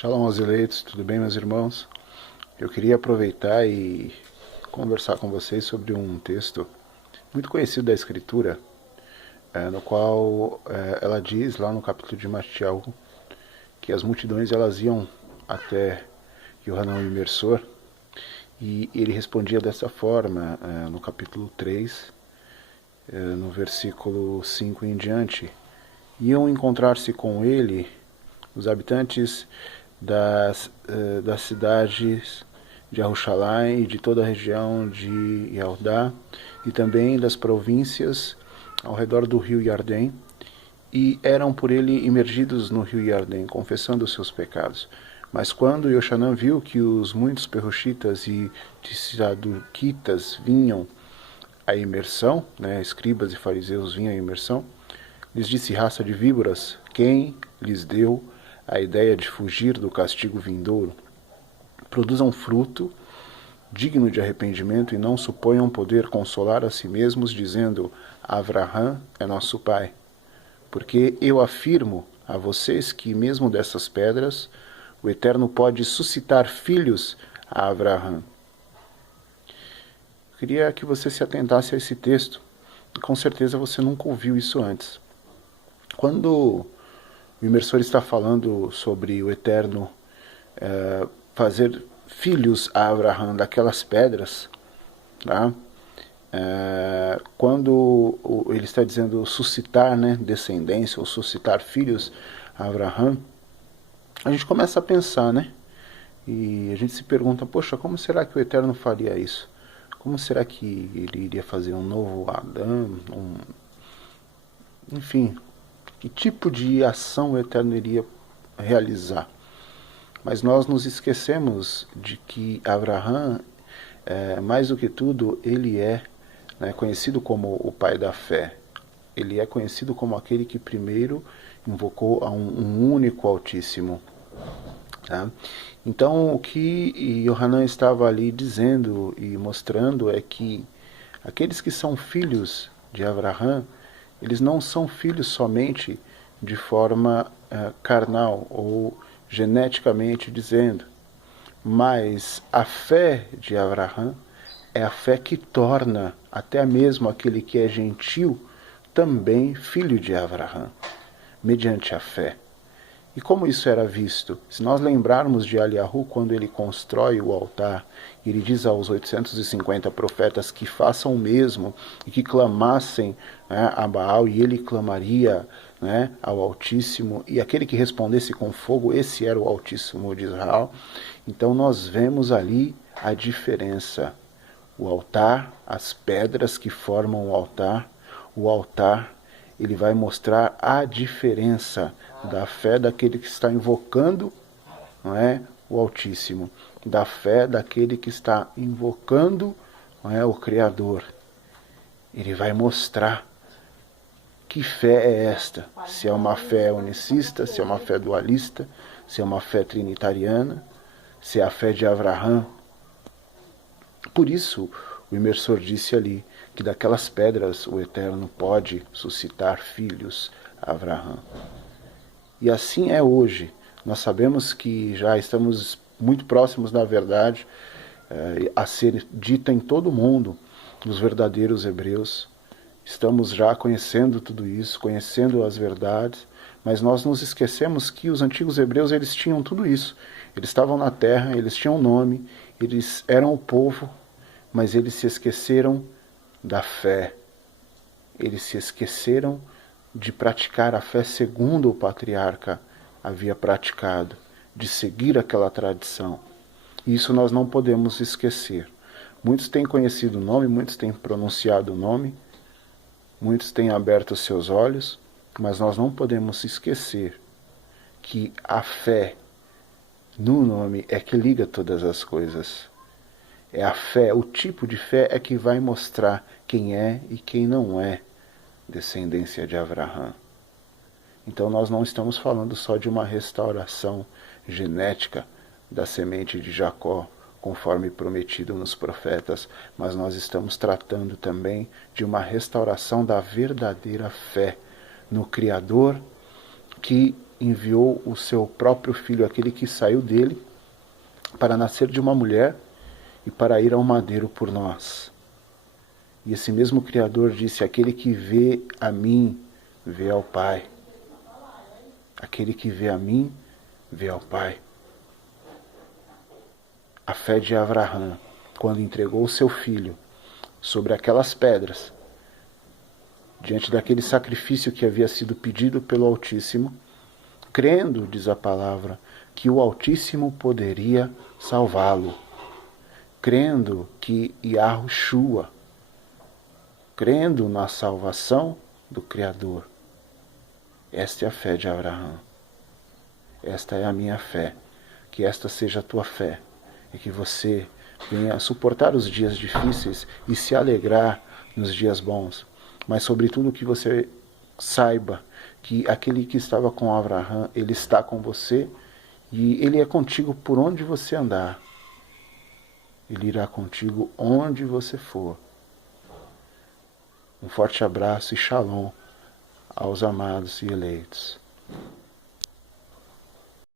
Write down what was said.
Shalom aos eleitos, tudo bem, meus irmãos? Eu queria aproveitar e conversar com vocês sobre um texto muito conhecido da Escritura, no qual ela diz, lá no capítulo de Tiago, que as multidões elas iam até Yohanan o Imersor, e ele respondia dessa forma, no capítulo 3, no versículo 5 em diante. Iam encontrar-se com ele os habitantes das cidades de Jerusalém e de toda a região de Yahudá e também das províncias ao redor do rio Jardém, e eram por ele imergidos no rio Jardém, confessando os seus pecados. Mas quando Yochanan viu que os muitos perroxitas e saduquitas vinham à imersão, escribas e fariseus vinham à imersão, lhes disse: raça de víboras, quem lhes deu a ideia de fugir do castigo vindouro? Produzam fruto digno de arrependimento e não suponham poder consolar a si mesmos, dizendo: Avraham é nosso pai. Porque eu afirmo a vocês que mesmo dessas pedras o Eterno pode suscitar filhos a Avraham. Eu queria que você se atentasse a esse texto, e com certeza você nunca ouviu isso antes. Quando o imersor está falando sobre o Eterno fazer filhos a Avraham daquelas pedras, tá? Quando ele está dizendo suscitar, descendência ou suscitar filhos a Avraham, a gente começa a pensar, e a gente se pergunta: poxa, como será que o Eterno faria isso? Como será que ele iria fazer um novo Adão? Enfim, que tipo de ação o Eterno iria realizar? Mas nós nos esquecemos de que Avraham, mais do que tudo, ele é conhecido como o pai da fé. Ele é conhecido como aquele que primeiro invocou a um único Altíssimo. Tá? Então, o que Yohanan estava ali dizendo e mostrando é que aqueles que são filhos de Avraham, eles não são filhos somente de forma carnal ou geneticamente dizendo, mas a fé de Avraham é a fé que torna até mesmo aquele que é gentil também filho de Avraham, mediante a fé. E como isso era visto? Se nós lembrarmos de Eliahu, quando ele constrói o altar, ele diz aos 850 profetas que façam o mesmo e que clamassem a Baal, e ele clamaria ao Altíssimo, e aquele que respondesse com fogo, esse era o Altíssimo de Israel. Então nós vemos ali a diferença. O altar, as pedras que formam o altar, ele vai mostrar a diferença da fé daquele que está invocando o Altíssimo, da fé daquele que está invocando o Criador. Ele vai mostrar que fé é esta, se é uma fé unicista, se é uma fé dualista, se é uma fé trinitariana, se é a fé de Avraham. Por isso, o imersor disse ali que daquelas pedras o Eterno pode suscitar filhos a Avraham. E assim é hoje. Nós sabemos que já estamos muito próximos da verdade a ser dita em todo o mundo, nos verdadeiros hebreus. Estamos já conhecendo tudo isso, conhecendo as verdades, mas nós nos esquecemos que os antigos hebreus eles tinham tudo isso. Eles estavam na terra, eles tinham nome, eles eram o povo, mas eles se esqueceram da fé. Eles se esqueceram de praticar a fé segundo o patriarca havia praticado, de seguir aquela tradição. Isso nós não podemos esquecer. Muitos têm conhecido o nome, muitos têm pronunciado o nome, muitos têm aberto os seus olhos, mas nós não podemos esquecer que a fé no nome é que liga todas as coisas. É a fé, o tipo de fé é que vai mostrar quem é e quem não é descendência de Avraham. Então nós não estamos falando só de uma restauração genética da semente de Jacó, conforme prometido nos profetas, mas nós estamos tratando também de uma restauração da verdadeira fé no Criador, que enviou o seu próprio filho, aquele que saiu dele, para nascer de uma mulher e para ir ao madeiro por nós. E esse mesmo Criador disse: aquele que vê a mim, vê ao Pai. Aquele que vê a mim, vê ao Pai. A fé de Abraão, quando entregou o seu filho sobre aquelas pedras, diante daquele sacrifício que havia sido pedido pelo Altíssimo, crendo, diz a palavra, que o Altíssimo poderia salvá-lo, crendo que Yahushua, crendo na salvação do Criador. Esta é a fé de Abraão. Esta é a minha fé. Que esta seja a tua fé. E que você venha suportar os dias difíceis e se alegrar nos dias bons. Mas sobretudo que você saiba que aquele que estava com Abraão, ele está com você e ele é contigo por onde você andar. Ele irá contigo onde você for. Um forte abraço e shalom aos amados e eleitos.